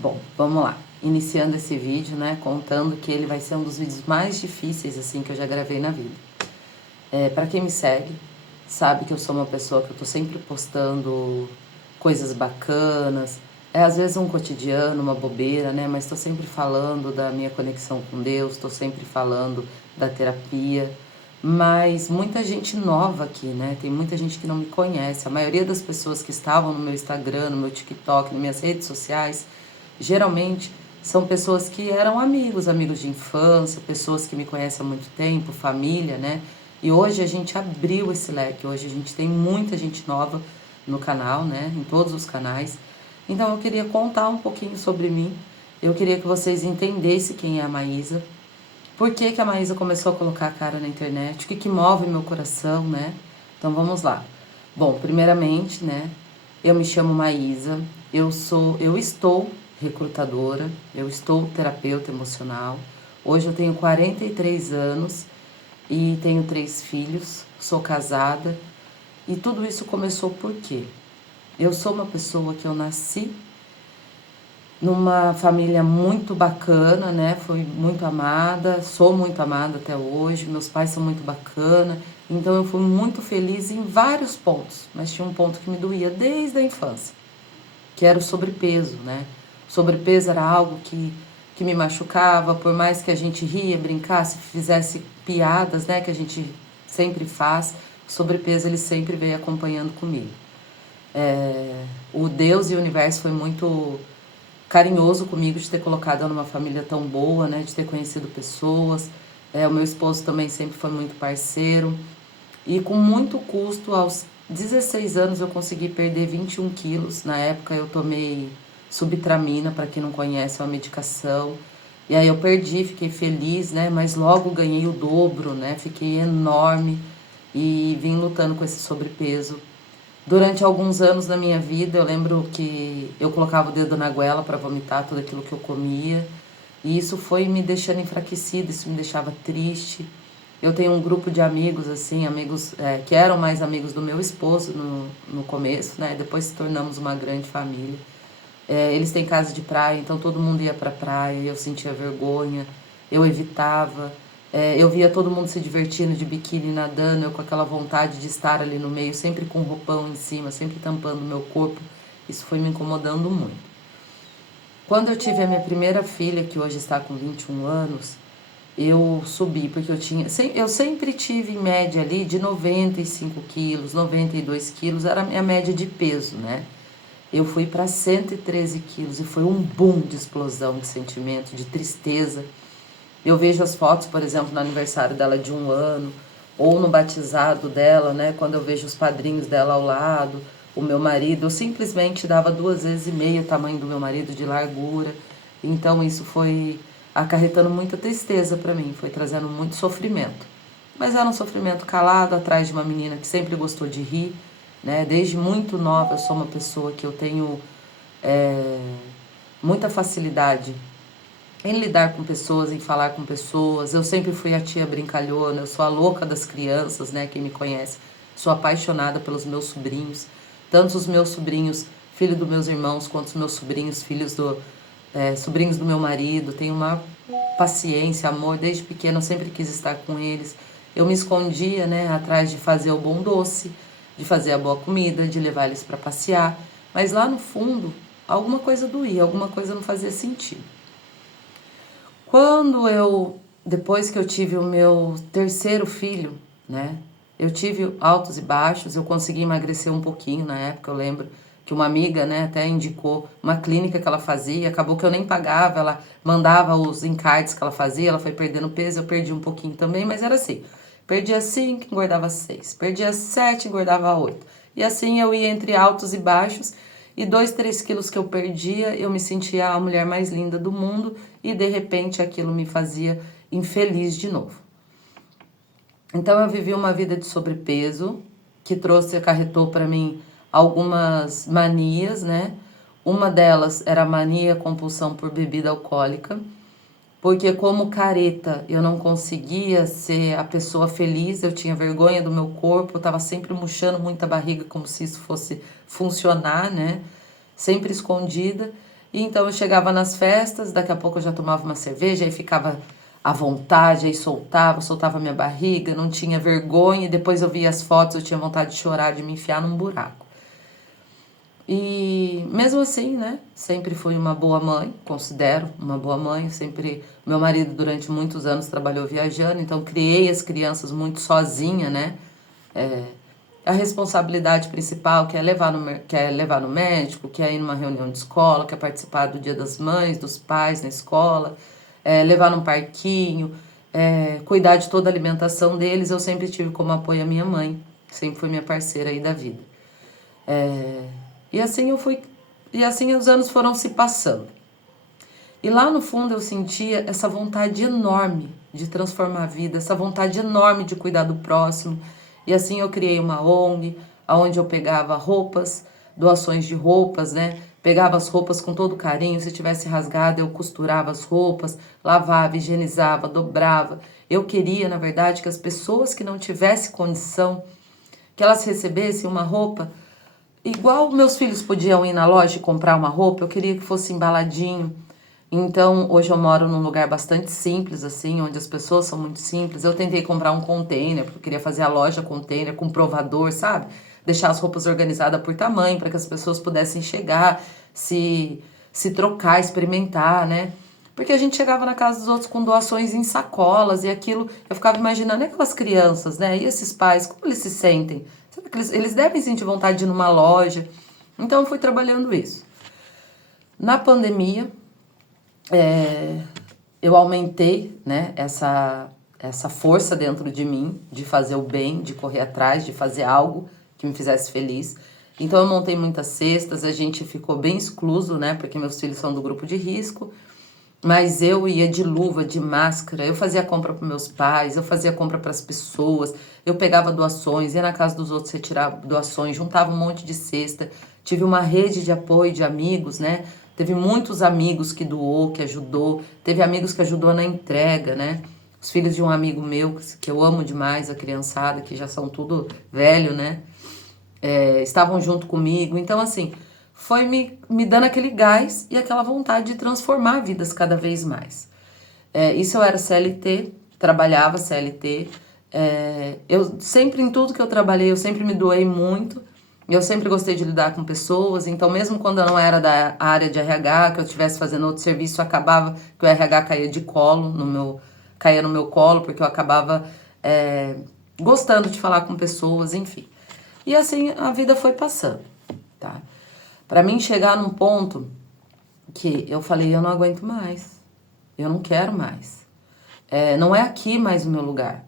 Bom, vamos lá. Iniciando esse vídeo, né, contando que ele vai ser um dos vídeos mais difíceis, assim, que eu já gravei na vida. Pra quem me segue, sabe que eu sou uma pessoa que eu tô sempre postando coisas bacanas, às vezes um cotidiano, uma bobeira, né, mas tô sempre falando da minha conexão com Deus, tô sempre falando da terapia, mas muita gente nova aqui, né, tem muita gente que não me conhece. A maioria das pessoas que estavam no meu Instagram, no meu TikTok, nas minhas redes sociais, geralmente são pessoas que eram amigos de infância, pessoas que me conhecem há muito tempo, família, né? E hoje a gente abriu esse leque, hoje a gente tem muita gente nova no canal, né? Em todos os canais. Então eu queria contar um pouquinho sobre mim, eu queria que vocês entendessem quem é a Maísa, por que que a Maísa começou a colocar a cara na internet, o que que move meu coração, né? Então vamos lá. Bom, primeiramente, né? Eu me chamo Maísa, eu estou recrutadora, eu estou terapeuta emocional. Hoje eu tenho 43 anos e tenho 3 filhos, sou casada. E tudo isso começou por quê? Eu sou uma pessoa que eu nasci numa família muito bacana, né? Fui muito amada, sou muito amada até hoje, meus pais são muito bacana, então eu fui muito feliz em vários pontos, mas tinha um ponto que me doía desde a infância, que era o sobrepeso, né? O sobrepeso era algo que me machucava, por mais que a gente ria, brincasse, fizesse piadas, né? Que a gente sempre faz, o sobrepeso ele sempre veio acompanhando comigo. O Deus e o universo foi muito carinhoso comigo de ter colocado eu numa família tão boa, né? De ter conhecido pessoas. O meu esposo também sempre foi muito parceiro. E com muito custo, aos 16 anos eu consegui perder 21 quilos. Na época eu tomei subtramina, para quem não conhece, é uma medicação. E aí eu perdi, fiquei feliz, né? Mas logo ganhei o dobro, né? Fiquei enorme e vim lutando com esse sobrepeso. Durante alguns anos da minha vida, eu lembro que eu colocava o dedo na goela para vomitar tudo aquilo que eu comia. E isso foi me deixando enfraquecida, isso me deixava triste. Eu tenho um grupo de amigos, assim, amigos que eram mais amigos do meu esposo no começo, né? Depois se tornamos uma grande família. Eles têm casa de praia, então todo mundo ia pra praia, eu sentia vergonha, eu evitava. Eu via todo mundo se divertindo de biquíni, nadando, eu com aquela vontade de estar ali no meio, sempre com roupão em cima, sempre tampando o meu corpo. Isso foi me incomodando muito. Quando eu tive a minha primeira filha, que hoje está com 21 anos, eu subi, porque eu sempre tive em média ali de 95 quilos, 92 quilos, era a minha média de peso, né? Eu fui para 113 quilos e foi um boom de explosão de sentimento, de tristeza. Eu vejo as fotos, por exemplo, no aniversário dela de 1 ano, ou no batizado dela, né? Quando eu vejo os padrinhos dela ao lado, o meu marido, eu simplesmente dava 2 vezes e meia o tamanho do meu marido de largura. Então isso foi acarretando muita tristeza para mim, foi trazendo muito sofrimento. Mas era um sofrimento calado, atrás de uma menina que sempre gostou de rir, né? Desde muito nova eu sou uma pessoa que eu tenho muita facilidade em lidar com pessoas, em falar com pessoas. Eu sempre fui a tia brincalhona, eu sou a louca das crianças, né? Quem me conhece, sou apaixonada pelos meus sobrinhos, tanto os meus sobrinhos, filho dos meus irmãos, quanto os meus sobrinhos, sobrinhos do meu marido. Tenho uma paciência, amor, desde pequena eu sempre quis estar com eles. Eu me escondia, né, atrás de fazer o bom doce, de fazer a boa comida, de levar eles para passear, mas lá no fundo alguma coisa doía, alguma coisa não fazia sentido. Depois que eu tive o meu terceiro filho, né, eu tive altos e baixos, eu consegui emagrecer um pouquinho na época, eu lembro que uma amiga, né, até indicou uma clínica que ela fazia, acabou que eu nem pagava, ela mandava os encartes que ela fazia, ela foi perdendo peso, eu perdi um pouquinho também, mas era assim, perdia 5, engordava 6, perdia 7, engordava 8, e assim eu ia entre altos e baixos, e 2, 3 quilos que eu perdia, eu me sentia a mulher mais linda do mundo, e de repente aquilo me fazia infeliz de novo. Então eu vivi uma vida de sobrepeso, que acarretou para mim algumas manias, né? Uma delas era a mania compulsão por bebida alcoólica, porque como careta eu não conseguia ser a pessoa feliz, eu tinha vergonha do meu corpo, eu estava sempre murchando muito a barriga como se isso fosse funcionar, né? Sempre escondida. E então eu chegava nas festas, daqui a pouco eu já tomava uma cerveja, aí ficava à vontade, aí soltava minha barriga, não tinha vergonha, e depois eu via as fotos, eu tinha vontade de chorar, de me enfiar num buraco. E mesmo assim, né, sempre fui uma boa mãe, considero uma boa mãe, sempre, meu marido durante muitos anos trabalhou viajando, então criei as crianças muito sozinha, né, a responsabilidade principal que é levar no médico, que é ir numa reunião de escola, que é participar do Dia das Mães, dos pais na escola, levar num parquinho, cuidar de toda a alimentação deles, eu sempre tive como apoio a minha mãe, sempre foi minha parceira aí da vida. E assim eu fui, e assim os anos foram se passando. E lá no fundo eu sentia essa vontade enorme de transformar a vida, essa vontade enorme de cuidar do próximo. E assim eu criei uma ONG, onde eu pegava roupas, doações de roupas, né? Pegava as roupas com todo carinho, se tivesse rasgado eu costurava as roupas, lavava, higienizava, dobrava. Eu queria, na verdade, que as pessoas que não tivessem condição, que elas recebessem uma roupa igual meus filhos podiam ir na loja e comprar uma roupa, eu queria que fosse embaladinho. Então, hoje eu moro num lugar bastante simples, assim, onde as pessoas são muito simples. Eu tentei comprar um container, porque eu queria fazer a loja container com provador, sabe? Deixar as roupas organizadas por tamanho, para que as pessoas pudessem chegar, se trocar, experimentar, né? Porque a gente chegava na casa dos outros com doações em sacolas e aquilo, eu ficava imaginando, e aquelas crianças, né? E esses pais, como eles se sentem? Será que eles devem sentir vontade de ir numa loja? Então eu fui trabalhando isso. Na pandemia, eu aumentei, né, essa força dentro de mim, de fazer o bem, de correr atrás, de fazer algo que me fizesse feliz. Então eu montei muitas cestas, a gente ficou bem excluso, né, porque meus filhos são do grupo de risco, mas eu ia de luva, de máscara, eu fazia compra para meus pais, eu fazia compra para as pessoas, eu pegava doações, ia na casa dos outros retirar doações, juntava um monte de cesta, tive uma rede de apoio de amigos, né? Teve muitos amigos que doou, que ajudou, teve amigos que ajudou na entrega, né? Os filhos de um amigo meu, que eu amo demais, a criançada, que já são tudo velho, né? Estavam junto comigo, então assim, foi me dando aquele gás e aquela vontade de transformar vidas cada vez mais. Isso eu era CLT, trabalhava CLT, eu sempre, em tudo que eu trabalhei, eu sempre me doei muito, eu sempre gostei de lidar com pessoas, então mesmo quando eu não era da área de RH, que eu estivesse fazendo outro serviço, acabava que o RH caía no meu colo, porque eu acabava gostando de falar com pessoas, enfim. E assim a vida foi passando, tá? Pra mim chegar num ponto que eu falei, eu não aguento mais, eu não quero mais. Não é aqui mais o meu lugar.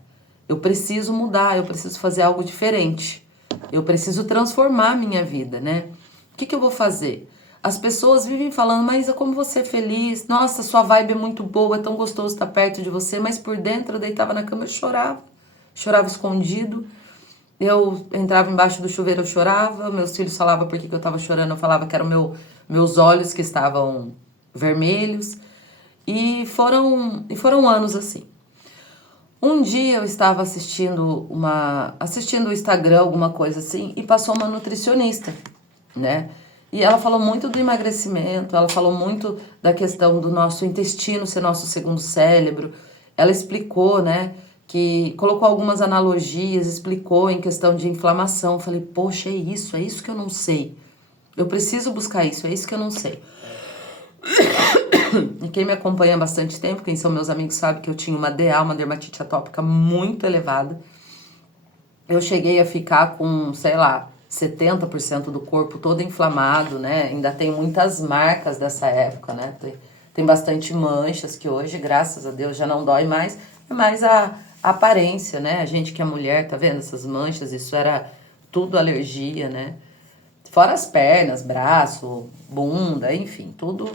Eu preciso mudar, eu preciso fazer algo diferente. Eu preciso transformar a minha vida, né? O que eu vou fazer? As pessoas vivem falando, Maísa, como você é feliz? Nossa, sua vibe é muito boa, é tão gostoso estar perto de você. Mas por dentro eu deitava na cama e chorava. Chorava escondido. Eu entrava embaixo do chuveiro, eu chorava. Meus filhos falavam por que eu estava chorando. Eu falava que eram meus olhos que estavam vermelhos. E foram anos assim. Um dia eu estava assistindo o Instagram, alguma coisa assim, e passou uma nutricionista, né? E ela falou muito do emagrecimento, ela falou muito da questão do nosso intestino ser nosso segundo cérebro. Ela explicou, né, que colocou algumas analogias, explicou em questão de inflamação. Eu falei, poxa, é isso que eu não sei. Eu preciso buscar isso, é isso que eu não sei. E quem me acompanha há bastante tempo, quem são meus amigos, sabe que eu tinha uma DA, uma dermatite atópica muito elevada. Eu cheguei a ficar com, sei lá, 70% do corpo todo inflamado, né? Ainda tem muitas marcas dessa época, né? Tem bastante manchas que hoje, graças a Deus, já não dói mais. É mais a aparência, né? A gente que é mulher, tá vendo essas manchas? Isso era tudo alergia, né? Fora as pernas, braço, bunda, enfim, tudo.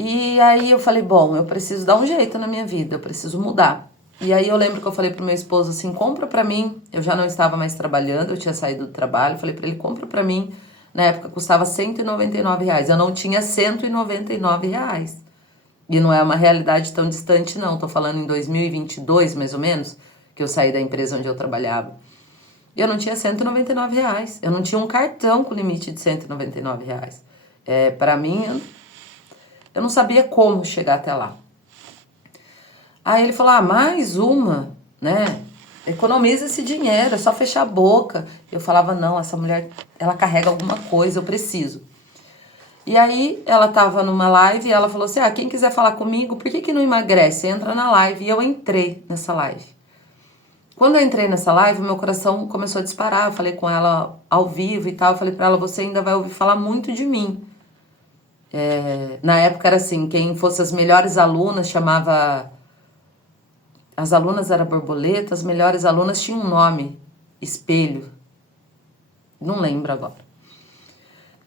E aí eu falei, bom, eu preciso dar um jeito na minha vida, eu preciso mudar. E aí eu lembro que eu falei pro meu esposo assim, compra pra mim, eu já não estava mais trabalhando, eu tinha saído do trabalho, falei pra ele, compra pra mim, na época custava R$ 199, eu não tinha R$ 199. E não é uma realidade tão distante não, tô falando em 2022 mais ou menos, que eu saí da empresa onde eu trabalhava. E eu não tinha R$ 199, eu não tinha um cartão com limite de R$ 199. Para mim, eu não sabia como chegar até lá. Aí ele falou, mais uma, né? Economiza esse dinheiro, é só fechar a boca. Eu falava, não, essa mulher, ela carrega alguma coisa, eu preciso. E aí ela tava numa live e ela falou assim, quem quiser falar comigo, por que não emagrece? Entra na live. E eu entrei nessa live. Quando eu entrei nessa live, meu coração começou a disparar. Eu falei com ela ao vivo e tal. Eu falei pra ela, você ainda vai ouvir falar muito de mim. Na época era assim, quem fosse as melhores alunas chamava... As alunas eram borboleta, as melhores alunas tinham um nome, espelho. Não lembro agora.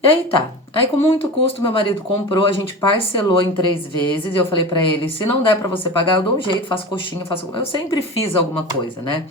E aí tá. Aí com muito custo meu marido comprou, a gente parcelou em 3 vezes. E eu falei pra ele, se não der pra você pagar, eu dou um jeito, faço coxinha, Eu sempre fiz alguma coisa, né?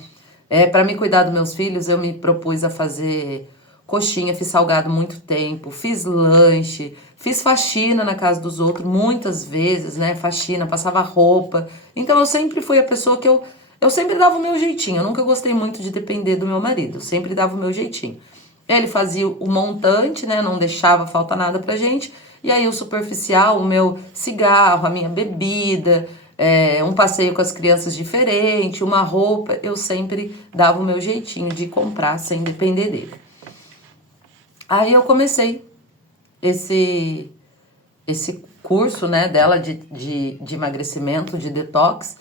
Pra me cuidar dos meus filhos, eu me propus a fazer coxinha, fiz salgado muito tempo, fiz lanche, fiz faxina na casa dos outros muitas vezes, né? Faxina, passava roupa. Então eu sempre fui a pessoa que eu sempre dava o meu jeitinho. Eu nunca gostei muito de depender do meu marido, eu sempre dava o meu jeitinho. Ele fazia o montante, né? Não deixava faltar nada pra gente. E aí o superficial, o meu cigarro, a minha bebida, um passeio com as crianças diferente, uma roupa, eu sempre dava o meu jeitinho de comprar sem depender dele. Aí eu comecei esse curso, né, dela de emagrecimento, de detox.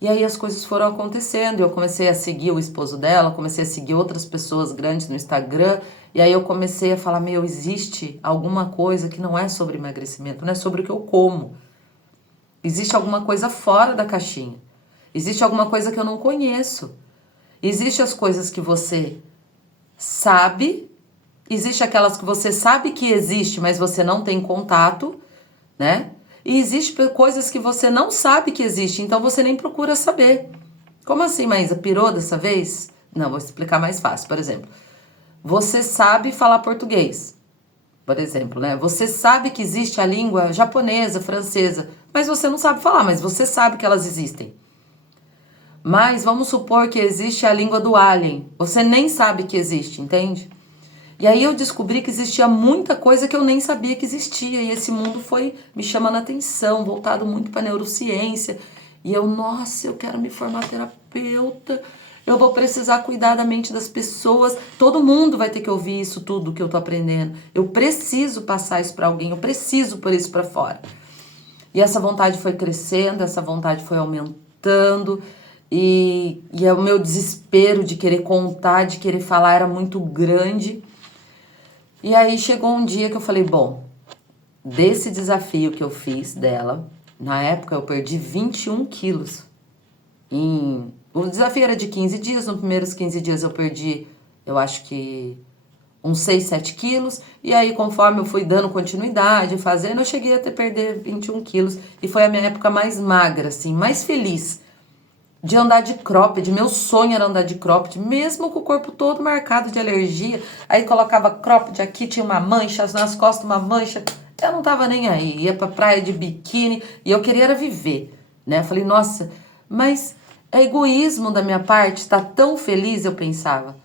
E aí as coisas foram acontecendo, eu comecei a seguir o esposo dela, comecei a seguir outras pessoas grandes no Instagram, e aí eu comecei a falar, existe alguma coisa que não é sobre emagrecimento, não é sobre o que eu como. Existe alguma coisa fora da caixinha. Existe alguma coisa que eu não conheço. Existem as coisas que você sabe, existe aquelas que você sabe que existe, mas você não tem contato, né? E existem coisas que você não sabe que existe, então você nem procura saber. Como assim, Maísa? Pirou dessa vez? Não, vou explicar mais fácil. Por exemplo, você sabe falar português, por exemplo, né? Você sabe que existe a língua japonesa, francesa, mas você não sabe falar, mas você sabe que elas existem. Mas vamos supor que existe a língua do alien, você nem sabe que existe, entende? E aí eu descobri que existia muita coisa que eu nem sabia que existia. E esse mundo foi me chamando a atenção, voltado muito para neurociência. E eu, nossa, eu quero me formar terapeuta. Eu vou precisar cuidar da mente das pessoas. Todo mundo vai ter que ouvir isso tudo que eu tô aprendendo. Eu preciso passar isso para alguém. Eu preciso pôr isso para fora. E essa vontade foi crescendo, essa vontade foi aumentando. E o meu desespero de querer contar, de querer falar era muito grande. E aí chegou um dia que eu falei, bom, desse desafio que eu fiz dela, na época eu perdi 21 quilos. O desafio era de 15 dias, nos primeiros 15 dias eu perdi, eu acho que uns 6, 7 quilos. E aí conforme eu fui dando continuidade, fazendo, eu cheguei a perder 21 quilos. E foi a minha época mais magra, assim, mais feliz. De andar de cropped, meu sonho era andar de cropped, mesmo com o corpo todo marcado de alergia. Aí colocava cropped aqui, tinha uma mancha, nas costas uma mancha. Eu não tava nem aí, ia pra praia de biquíni e eu queria era viver, né? Eu falei, nossa, mas é egoísmo da minha parte, tá tão feliz, eu pensava.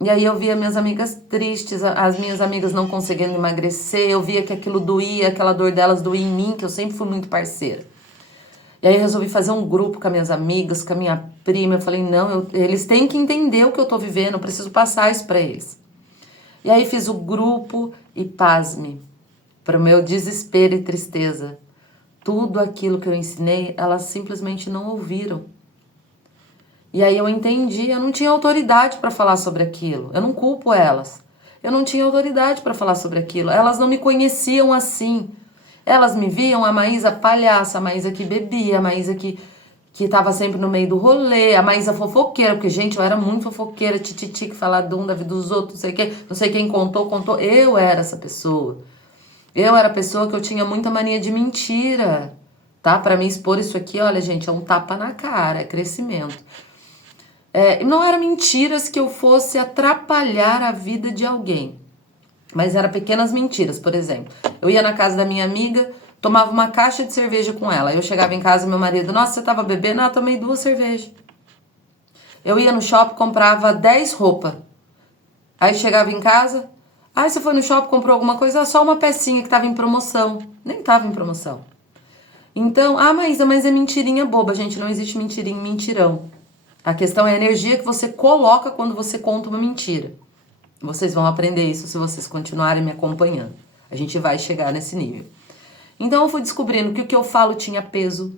E aí eu via minhas amigas tristes, as minhas amigas não conseguindo emagrecer, eu via que aquilo doía, aquela dor delas doía em mim, que eu sempre fui muito parceira. E aí eu resolvi fazer um grupo com as minhas amigas, com a minha prima. Eu falei, não, eles têm que entender o que eu tô vivendo, eu preciso passar isso pra eles. E aí fiz o grupo e, pasme, para o meu desespero e tristeza, tudo aquilo que eu ensinei, elas simplesmente não ouviram. E aí eu entendi, eu não tinha autoridade para falar sobre aquilo, eu não culpo elas. Eu não tinha autoridade para falar sobre aquilo, elas não me conheciam assim. Elas me viam a Maísa palhaça, a Maísa que bebia, a Maísa que tava sempre no meio do rolê, a Maísa fofoqueira, porque, gente, eu era muito fofoqueira, tititi, que falar da vida dos outros, não sei quem contou. Eu era essa pessoa. Eu era a pessoa que eu tinha muita mania de mentira, tá? Pra me expor isso aqui, olha, gente, é um tapa na cara, é crescimento. Não eram mentiras que eu fosse atrapalhar a vida de alguém. Mas eram pequenas mentiras, por exemplo. Eu ia na casa da minha amiga, tomava uma caixa de cerveja com ela. Eu chegava em casa, meu marido, nossa, você tava bebendo? Ah, tomei 2 cervejas. Eu ia no shopping, comprava 10 roupas. Aí chegava em casa, Aí você foi no shopping, comprou alguma coisa, só uma pecinha que estava em promoção. Nem estava em promoção. Então, Maísa, mas é mentirinha boba. Gente, não existe mentirinha e mentirão. A questão é a energia que você coloca quando você conta uma mentira. Vocês vão aprender isso se vocês continuarem me acompanhando. A gente vai chegar nesse nível. Então eu fui descobrindo que o que eu falo tinha peso,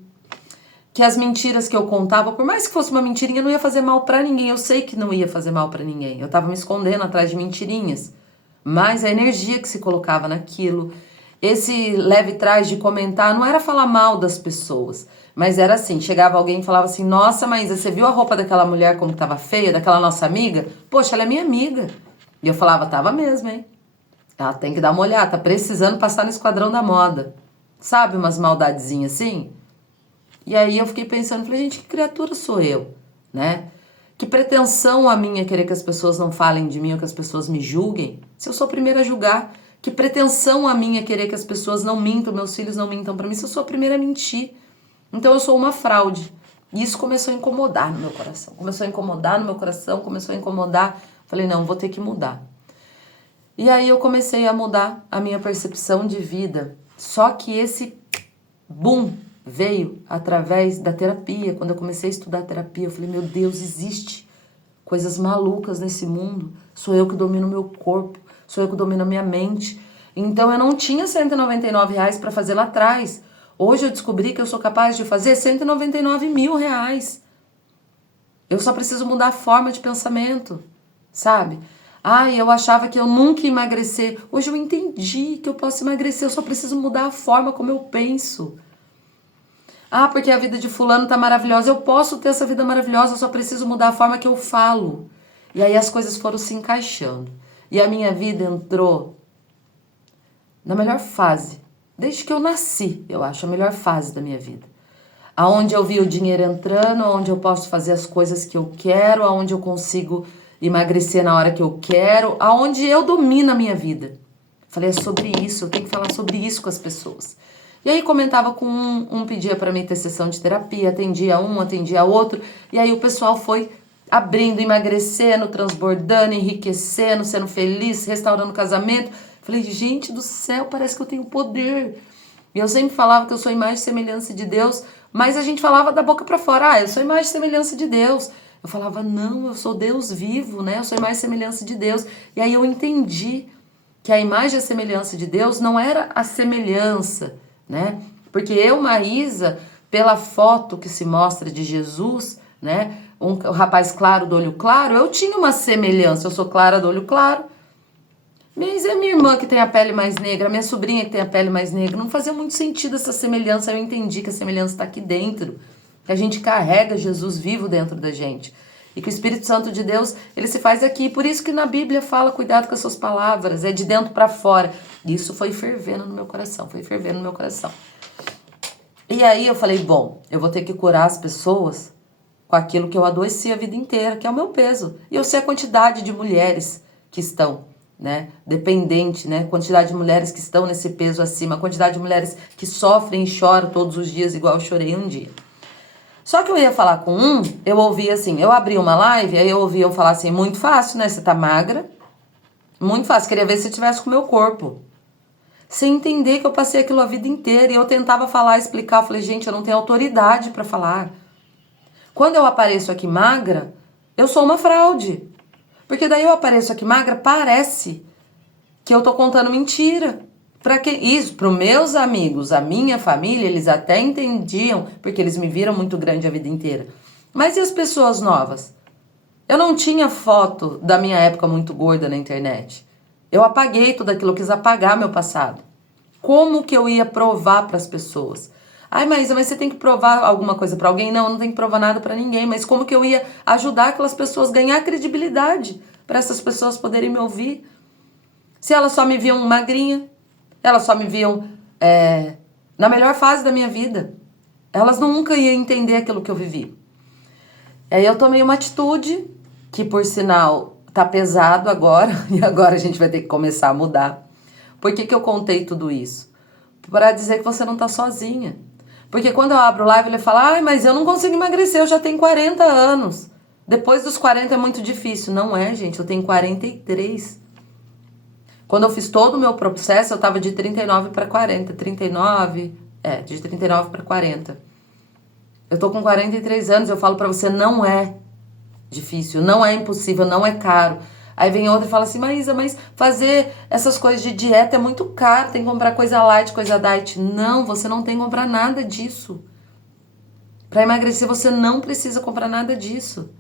que as mentiras que eu contava, por mais que fosse uma mentirinha, não ia fazer mal pra ninguém. Eu sei que não ia fazer mal pra ninguém. Eu tava me escondendo atrás de mentirinhas. Mas a energia que se colocava naquilo, esse leve trás de comentar, não era falar mal das pessoas, mas era assim, chegava alguém e falava assim, nossa, Maísa, você viu a roupa daquela mulher como tava feia, daquela nossa amiga? Poxa, ela é minha amiga. E eu falava, tava mesmo, hein? Ela tem que dar uma olhada, tá precisando passar no Esquadrão da Moda. Sabe, umas maldadezinhas assim? E aí eu fiquei pensando, falei, gente, que criatura sou eu, né? Que pretensão a minha querer que as pessoas não falem de mim ou que as pessoas me julguem, se eu sou a primeira a julgar. Que pretensão a minha querer que as pessoas não mintam, meus filhos não mintam pra mim, se eu sou a primeira a mentir. Então eu sou uma fraude. E isso começou a incomodar no meu coração. Começou a incomodar no meu coração, começou a incomodar. Falei, não, vou ter que mudar. E aí eu comecei a mudar a minha percepção de vida. Só que esse boom veio através da terapia. Quando eu comecei a estudar terapia, eu falei, meu Deus, existe coisas malucas nesse mundo. Sou eu que domino o meu corpo, sou eu que domino a minha mente. Então eu não tinha R$199 para fazer lá atrás. Hoje eu descobri que eu sou capaz de fazer R$199 mil. Eu só preciso mudar a forma de pensamento, sabe? Eu achava que eu nunca ia emagrecer. Hoje eu entendi que eu posso emagrecer, eu só preciso mudar a forma como eu penso. Porque a vida de fulano tá maravilhosa. Eu posso ter essa vida maravilhosa, eu só preciso mudar a forma que eu falo. E aí as coisas foram se encaixando. E a minha vida entrou na melhor fase. Desde que eu nasci, eu acho, a melhor fase da minha vida. Aonde eu vi o dinheiro entrando, aonde eu posso fazer as coisas que eu quero, aonde eu consigo emagrecer na hora que eu quero, aonde eu domino a minha vida. Falei, é sobre isso, eu tenho que falar sobre isso com as pessoas. E aí comentava com um pedia para mim ter sessão de terapia, atendia um, atendia outro, e aí o pessoal foi abrindo, emagrecendo, transbordando, enriquecendo, sendo feliz, restaurando o casamento. Falei, gente do céu, parece que eu tenho poder. E eu sempre falava que eu sou imagem e semelhança de Deus, mas a gente falava da boca para fora, eu sou imagem e semelhança de Deus. Eu falava, não, eu sou Deus vivo, né? Eu sou imagem e semelhança de Deus. E aí eu entendi que a imagem e a semelhança de Deus não era a semelhança, né? Porque eu, Maísa, pela foto que se mostra de Jesus, né? O rapaz claro do olho claro, eu tinha uma semelhança, eu sou clara do olho claro. Mas é minha irmã que tem a pele mais negra, minha sobrinha que tem a pele mais negra. Não fazia muito sentido essa semelhança, eu entendi que a semelhança está aqui dentro. Que a gente carrega Jesus vivo dentro da gente. E que o Espírito Santo de Deus, ele se faz aqui. Por isso que na Bíblia fala, cuidado com as suas palavras, é de dentro para fora. E isso foi fervendo no meu coração, E aí eu falei, bom, eu vou ter que curar as pessoas com aquilo que eu adoeci a vida inteira, que é o meu peso. E eu sei a quantidade de mulheres que estão, né, dependente, né, quantidade de mulheres que estão nesse peso acima, a quantidade de mulheres que sofrem e choram todos os dias, igual eu chorei um dia. Só que eu ia falar com eu ouvia assim, eu abri uma live, aí eu ouvia eu falar assim, muito fácil, né, você tá magra, muito fácil, queria ver se você tivesse com o meu corpo. Sem entender que eu passei aquilo a vida inteira, e eu tentava falar, explicar, eu falei, gente, eu não tenho autoridade pra falar. Quando eu apareço aqui magra, eu sou uma fraude. Porque daí eu apareço aqui magra, parece que eu tô contando mentira. Para que isso? Para os meus amigos, a minha família, eles até entendiam, porque eles me viram muito grande a vida inteira. Mas e as pessoas novas? Eu não tinha foto da minha época muito gorda na internet. Eu apaguei tudo aquilo, eu quis apagar meu passado. Como que eu ia provar para as pessoas? Maísa, mas você tem que provar alguma coisa para alguém? Não, eu não tenho que provar nada para ninguém. Mas como que eu ia ajudar aquelas pessoas a ganhar credibilidade para essas pessoas poderem me ouvir? Se elas só me viam magrinha, elas só me viam na melhor fase da minha vida. Elas nunca iam entender aquilo que eu vivi. Aí eu tomei uma atitude que, por sinal, tá pesado agora. E agora a gente vai ter que começar a mudar. Por que eu contei tudo isso? Para dizer que você não tá sozinha. Porque quando eu abro live, ele fala, mas eu não consigo emagrecer, eu já tenho 40 anos. Depois dos 40 é muito difícil. Não é, gente, eu tenho 43. Quando eu fiz todo o meu processo, eu tava de 39 para 40. 39, de 39 para 40. Eu tô com 43 anos, eu falo pra você, não é difícil, não é impossível, não é caro. Aí vem outra e fala assim, Maísa, mas fazer essas coisas de dieta é muito caro, tem que comprar coisa light, coisa diet. Não, você não tem que comprar nada disso. Pra emagrecer você não precisa comprar nada disso.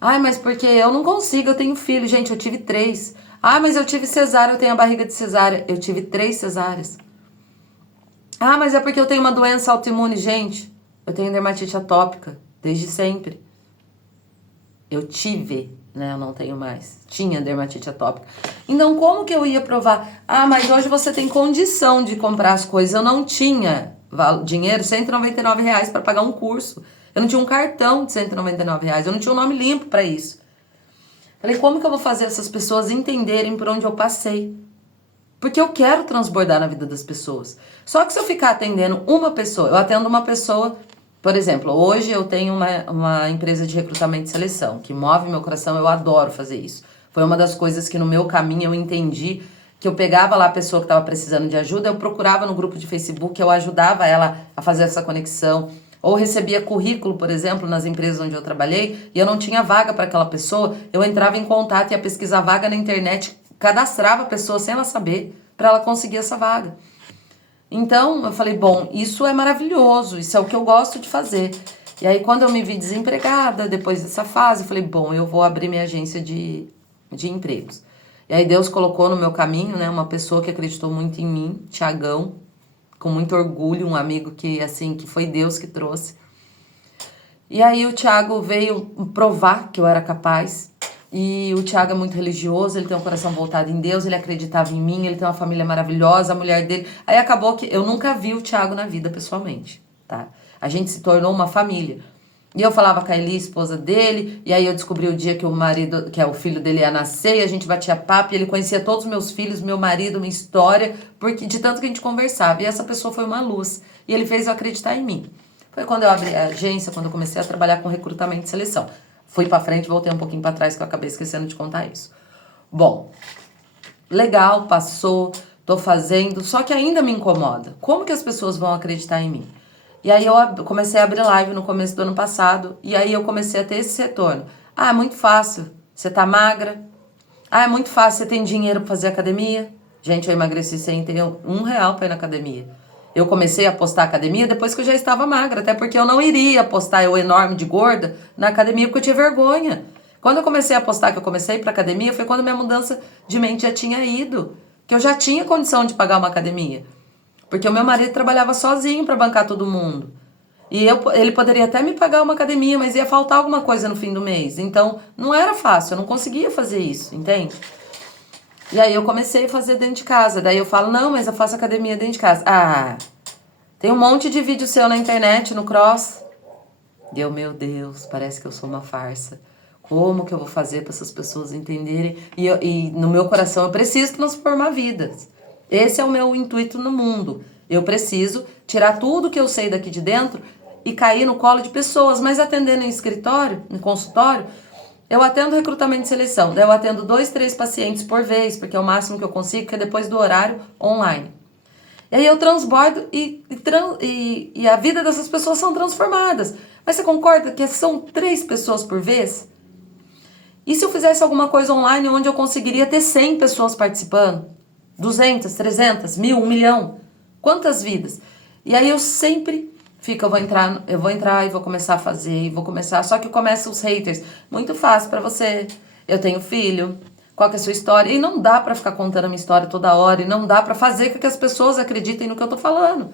Ai, mas porque eu não consigo, eu tenho filho. Gente, eu tive 3. Ah, mas eu tive cesárea, eu tenho a barriga de cesárea. Eu tive 3 cesáreas. Ah, mas é porque eu tenho uma doença autoimune. Gente, eu tenho dermatite atópica, desde sempre. Eu tive, né? Eu não tenho mais. Tinha dermatite atópica. Então, como que eu ia provar? Ah, mas hoje você tem condição de comprar as coisas. Eu não tinha dinheiro, R$ 199 para pagar um curso. Eu não tinha um cartão de R$ 199. Eu não tinha um nome limpo para isso. Falei, como que eu vou fazer essas pessoas entenderem por onde eu passei? Porque eu quero transbordar na vida das pessoas. Só que se eu ficar atendendo uma pessoa, eu atendo uma pessoa... Por exemplo, hoje eu tenho uma empresa de recrutamento e seleção, que move meu coração, eu adoro fazer isso. Foi uma das coisas que no meu caminho eu entendi, que eu pegava lá a pessoa que estava precisando de ajuda, eu procurava no grupo de Facebook, eu ajudava ela a fazer essa conexão, ou recebia currículo, por exemplo, nas empresas onde eu trabalhei, e eu não tinha vaga para aquela pessoa, eu entrava em contato e ia pesquisar vaga na internet, cadastrava a pessoa sem ela saber, para ela conseguir essa vaga. Então, eu falei, bom, isso é maravilhoso, isso é o que eu gosto de fazer. E aí, quando eu me vi desempregada, depois dessa fase, eu falei, bom, eu vou abrir minha agência de empregos. E aí, Deus colocou no meu caminho, né, uma pessoa que acreditou muito em mim, Tiagão, com muito orgulho, um amigo que, assim, que foi Deus que trouxe. E aí, o Thiago veio provar que eu era capaz. E o Thiago é muito religioso, ele tem um coração voltado em Deus, ele acreditava em mim, ele tem uma família maravilhosa, a mulher dele... Aí acabou que eu nunca vi o Thiago na vida pessoalmente, tá? A gente se tornou uma família. E eu falava com a Eli, esposa dele, e aí eu descobri o dia que o marido, que é o filho dele ia nascer, e a gente batia papo, e ele conhecia todos os meus filhos, meu marido, minha história, porque de tanto que a gente conversava. E essa pessoa foi uma luz, e ele fez eu acreditar em mim. Foi quando eu abri a agência, quando eu comecei a trabalhar com recrutamento e seleção. Fui pra frente, voltei um pouquinho pra trás, que eu acabei esquecendo de contar isso. Bom, legal, passou, tô fazendo, só que ainda me incomoda. Como que as pessoas vão acreditar em mim? E aí eu comecei a abrir live no começo do ano passado, e aí eu comecei a ter esse retorno. Ah, é muito fácil, você tá magra. Ah, é muito fácil, você tem dinheiro pra fazer academia. Gente, eu emagreci sem ter R$ 1 pra ir na academia. Eu comecei a postar academia depois que eu já estava magra, até porque eu não iria postar eu enorme de gorda na academia porque eu tinha vergonha. Quando eu comecei a postar que eu comecei a ir pra academia, foi quando minha mudança de mente já tinha ido. Que eu já tinha condição de pagar uma academia. Porque o meu marido trabalhava sozinho para bancar todo mundo. E ele poderia até me pagar uma academia, mas ia faltar alguma coisa no fim do mês. Então, não era fácil, eu não conseguia fazer isso, entende? E aí eu comecei a fazer dentro de casa. Daí eu falo, não, mas eu faço academia dentro de casa. Ah, tem um monte de vídeo seu na internet, no Cross. Deu, meu Deus, parece que eu sou uma farsa. Como que eu vou fazer para essas pessoas entenderem? E no meu coração eu preciso transformar vidas. Esse é o meu intuito no mundo. Eu preciso tirar tudo que eu sei daqui de dentro e cair no colo de pessoas. Mas atendendo em escritório, em consultório, eu atendo recrutamento e seleção. Daí eu atendo 2, 3 pacientes por vez, porque é o máximo que eu consigo, que é depois do horário online. E aí eu transbordo e a vida dessas pessoas são transformadas. Mas você concorda que são 3 pessoas por vez? E se eu fizesse alguma coisa online onde eu conseguiria ter 100 pessoas participando? 200, 300, 1000, 1 milhão? Quantas vidas? E aí eu sempre fico, eu vou entrar e vou começar a fazer, e vou começar, só que começam os haters. Muito fácil pra você. Eu tenho filho, qual que é a sua história? E não dá pra ficar contando a minha história toda hora, e não dá pra fazer com que as pessoas acreditem no que eu tô falando.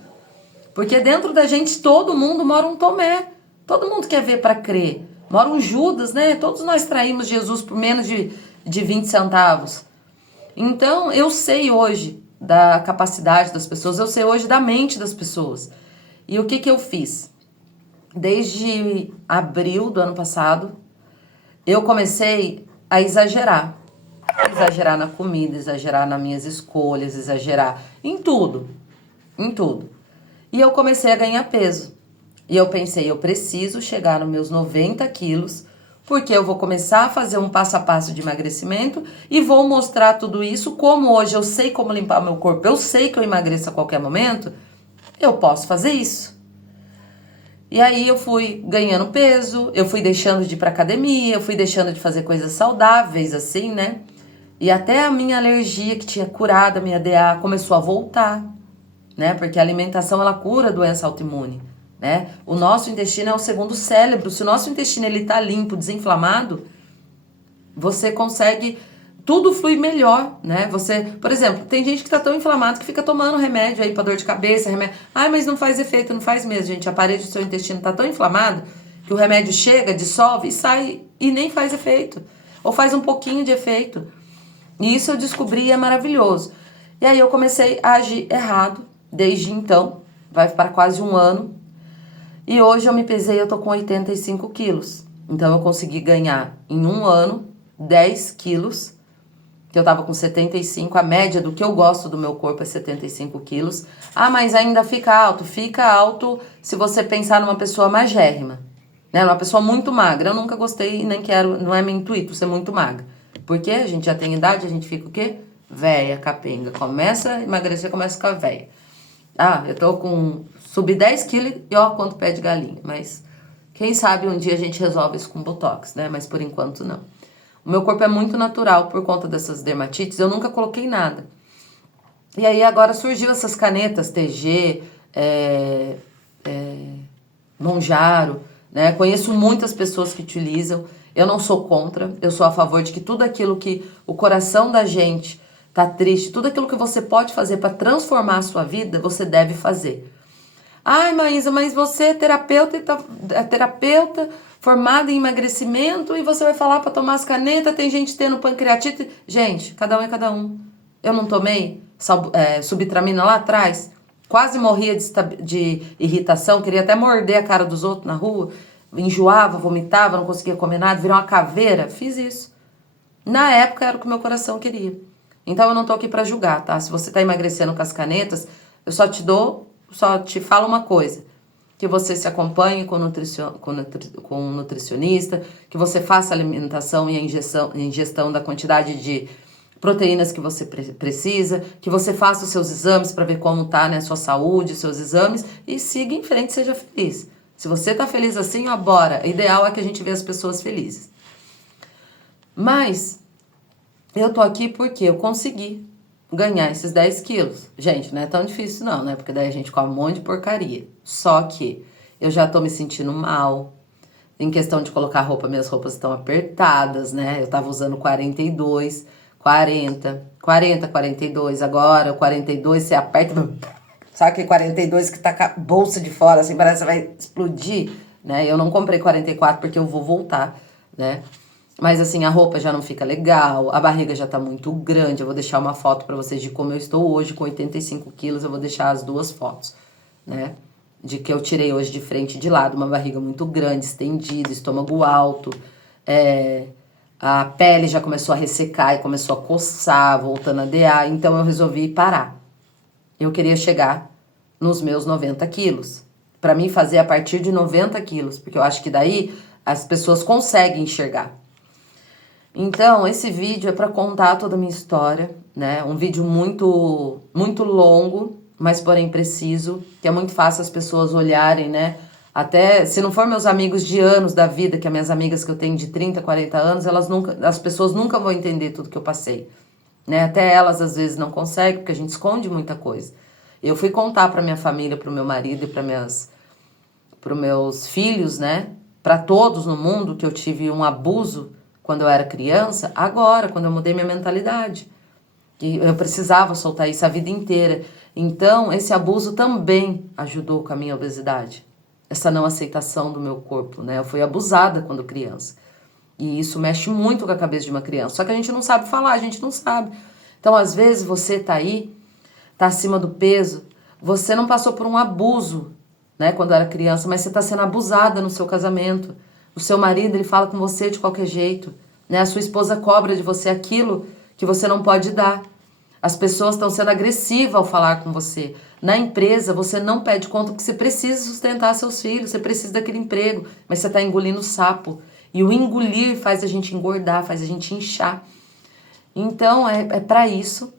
Porque dentro da gente, todo mundo mora um Tomé. Todo mundo quer ver pra crer. Mora um Judas, né? Todos nós traímos Jesus por menos de 20 centavos. Então, eu sei hoje da capacidade das pessoas, eu sei hoje da mente das pessoas. E o que que eu fiz? Desde abril do ano passado, eu comecei a exagerar. Exagerar na comida, exagerar nas minhas escolhas, exagerar em tudo. Em tudo. E eu comecei a ganhar peso. E eu pensei, eu preciso chegar nos meus 90 quilos Porque eu vou começar a fazer um passo a passo de emagrecimento e vou mostrar tudo isso. Como hoje eu sei como limpar o meu corpo, eu sei que eu emagreço a qualquer momento, eu posso fazer isso. E aí eu fui ganhando peso, eu fui deixando de ir pra academia, eu fui deixando de fazer coisas saudáveis, assim, né? E até a minha alergia, que tinha curado a minha DA, começou a voltar, né? Porque a alimentação, ela cura a doença autoimune, né? O nosso intestino é o segundo cérebro. Se o nosso intestino ele tá limpo, desinflamado, você consegue... Tudo flui melhor, né? Você, por exemplo, tem gente que tá tão inflamado que fica tomando remédio aí pra dor de cabeça, remédio. Ai, mas não faz efeito, não faz mesmo, gente. A parede do seu intestino tá tão inflamado que o remédio chega, dissolve e sai e nem faz efeito. Ou faz um pouquinho de efeito. E isso eu descobri e é maravilhoso. E aí eu comecei a agir errado desde então. Vai para quase um ano. E hoje eu me pesei, eu tô com 85 quilos. Então eu consegui ganhar em um ano 10 quilos. Que eu tava com 75, a média do que eu gosto do meu corpo é 75 quilos. Ah, mas ainda fica alto se você pensar numa pessoa magérrima, né? Uma pessoa muito magra. Eu nunca gostei e nem quero, não é meu intuito ser muito magra. Porque a gente já tem idade, a gente fica o quê? Véia, capenga. Começa a emagrecer, começa a ficar véia. Ah, eu tô com... Subi 10 quilos e ó quanto pé de galinha. Mas quem sabe um dia a gente resolve isso com botox, né? Mas por enquanto não. O meu corpo é muito natural por conta dessas dermatites, eu nunca coloquei nada. E aí agora surgiu essas canetas TG, Monjaro, né? Conheço muitas pessoas que utilizam, eu não sou contra, eu sou a favor de que tudo aquilo que o coração da gente tá triste, tudo aquilo que você pode fazer para transformar a sua vida, você deve fazer. Ai, Maísa, mas você é terapeuta formada em emagrecimento e você vai falar para tomar as canetas, tem gente tendo pancreatite. Gente, cada um é cada um. Eu não tomei subtramina lá atrás, quase morria de irritação, queria até morder a cara dos outros na rua, enjoava, vomitava, não conseguia comer nada, virou uma caveira. Fiz isso. Na época era o que meu coração queria. Então eu não tô aqui para julgar, tá? Se você tá emagrecendo com as canetas, eu só te falo uma coisa, que você se acompanhe com um nutricionista, que você faça a alimentação e a ingestão da quantidade de proteínas que você precisa, que você faça os seus exames para ver como tá, né, a sua saúde, os seus exames, e siga em frente, seja feliz. Se você tá feliz assim, ó, bora. O ideal é que a gente vê as pessoas felizes. Mas eu tô aqui porque eu consegui ganhar esses 10 quilos. Gente, não é tão difícil não, né? Porque daí a gente come um monte de porcaria. Só que eu já tô me sentindo mal. Em questão de colocar roupa, minhas roupas estão apertadas, né? Eu tava usando 42, 40, 42. Agora, o 42 você aperta... Sabe aquele 42 que tá com a bolsa de fora, assim, parece que vai explodir, né? Eu não comprei 44 porque eu vou voltar, né? Mas assim, a roupa já não fica legal, a barriga já tá muito grande. Eu vou deixar uma foto pra vocês de como eu estou hoje com 85 quilos. Eu vou deixar as duas fotos, né? De que eu tirei hoje de frente e de lado. Uma barriga muito grande, estendida, estômago alto. A pele já começou a ressecar e começou a coçar, voltando a DA. Então eu resolvi parar. Eu queria chegar nos meus 90 quilos. Pra mim fazer a partir de 90 quilos. Porque eu acho que daí as pessoas conseguem enxergar. Então, esse vídeo é para contar toda a minha história, né? Um vídeo muito, muito longo, mas porém preciso, que é muito fácil as pessoas olharem, né? Até, se não for meus amigos de anos da vida, que é minhas amigas que eu tenho de 30, 40 anos, as pessoas nunca vão entender tudo que eu passei, né? Até elas, às vezes, não conseguem, porque a gente esconde muita coisa. Eu fui contar para minha família, para o meu marido e para meus filhos, né? Para todos no mundo que eu tive um abuso quando eu era criança, agora, quando eu mudei minha mentalidade. E eu precisava soltar isso a vida inteira. Então, esse abuso também ajudou com a minha obesidade. Essa não aceitação do meu corpo, né? Eu fui abusada quando criança. E isso mexe muito com a cabeça de uma criança. Só que a gente não sabe falar, a gente não sabe. Então, às vezes, você tá aí, tá acima do peso, você não passou por um abuso, né? Quando era criança, mas você tá sendo abusada no seu casamento. O seu marido, ele fala com você de qualquer jeito, né? A sua esposa cobra de você aquilo que você não pode dar. As pessoas estão sendo agressivas ao falar com você. Na empresa, você não pede conta porque você precisa sustentar seus filhos, você precisa daquele emprego, mas você está engolindo sapo. E o engolir faz a gente engordar, faz a gente inchar. Então, é para isso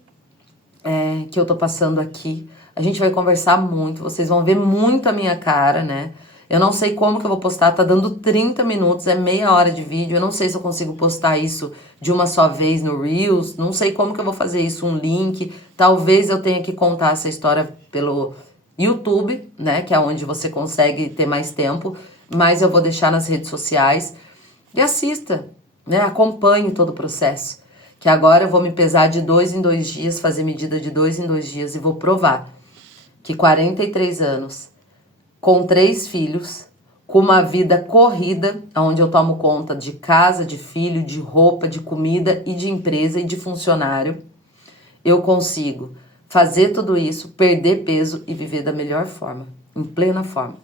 que eu tô passando aqui. A gente vai conversar muito, vocês vão ver muito a minha cara, né? Eu não sei como que eu vou postar, tá dando 30 minutos, é meia hora de vídeo. Eu não sei se eu consigo postar isso de uma só vez no Reels, não sei como que eu vou fazer isso, um link. Talvez eu tenha que contar essa história pelo YouTube, né? Que é onde você consegue ter mais tempo, mas eu vou deixar nas redes sociais. E assista, né? Acompanhe todo o processo. Que agora eu vou me pesar de 2 em 2 dias, fazer medida de 2 em 2 dias e vou provar que 43 anos, com 3 filhos, com uma vida corrida, onde eu tomo conta de casa, de filho, de roupa, de comida e de empresa e de funcionário, eu consigo fazer tudo isso, perder peso e viver da melhor forma, em plena forma,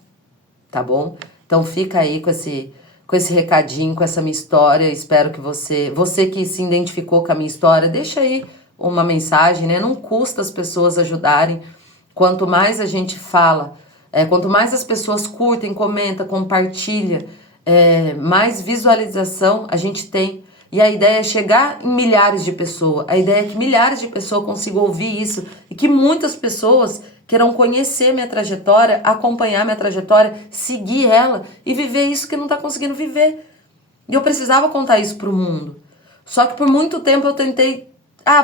tá bom? Então fica aí com esse recadinho, com essa minha história. Espero que você que se identificou com a minha história, deixa aí uma mensagem, né? Não custa as pessoas ajudarem. Quanto mais a gente fala, quanto mais as pessoas curtem, comentam, compartilham, mais visualização a gente tem. E a ideia é chegar em milhares de pessoas. A ideia é que milhares de pessoas consigam ouvir isso e que muitas pessoas queiram conhecer minha trajetória, acompanhar minha trajetória, seguir ela e viver isso que não está conseguindo viver. E eu precisava contar isso para o mundo. Só que por muito tempo eu tentei,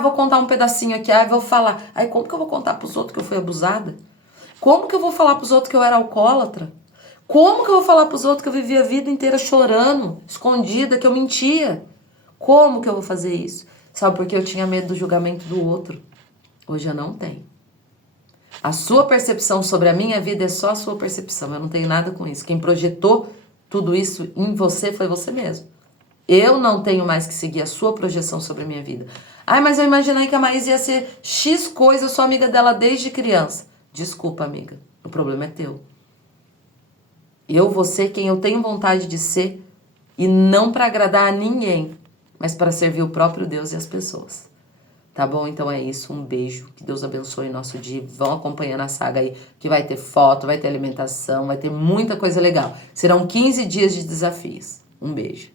vou contar um pedacinho aqui, vou falar. Aí como que eu vou contar para os outros que eu fui abusada? Como que eu vou falar para os outros que eu era alcoólatra? Como que eu vou falar para os outros que eu vivia a vida inteira chorando, escondida, que eu mentia? Como que eu vou fazer isso? Sabe, porque eu tinha medo do julgamento do outro. Hoje eu não tenho. A sua percepção sobre a minha vida é só a sua percepção. Eu não tenho nada com isso. Quem projetou tudo isso em você foi você mesmo. Eu não tenho mais que seguir a sua projeção sobre a minha vida. Mas eu imaginei que a Maísa ia ser X coisa, eu sou amiga dela desde criança. Desculpa, amiga. O problema é teu. Eu vou ser quem eu tenho vontade de ser e não para agradar a ninguém, mas para servir o próprio Deus e as pessoas. Tá bom? Então é isso. Um beijo. Que Deus abençoe nosso dia. Vão acompanhando a saga aí, que vai ter foto, vai ter alimentação, vai ter muita coisa legal. Serão 15 dias de desafios. Um beijo.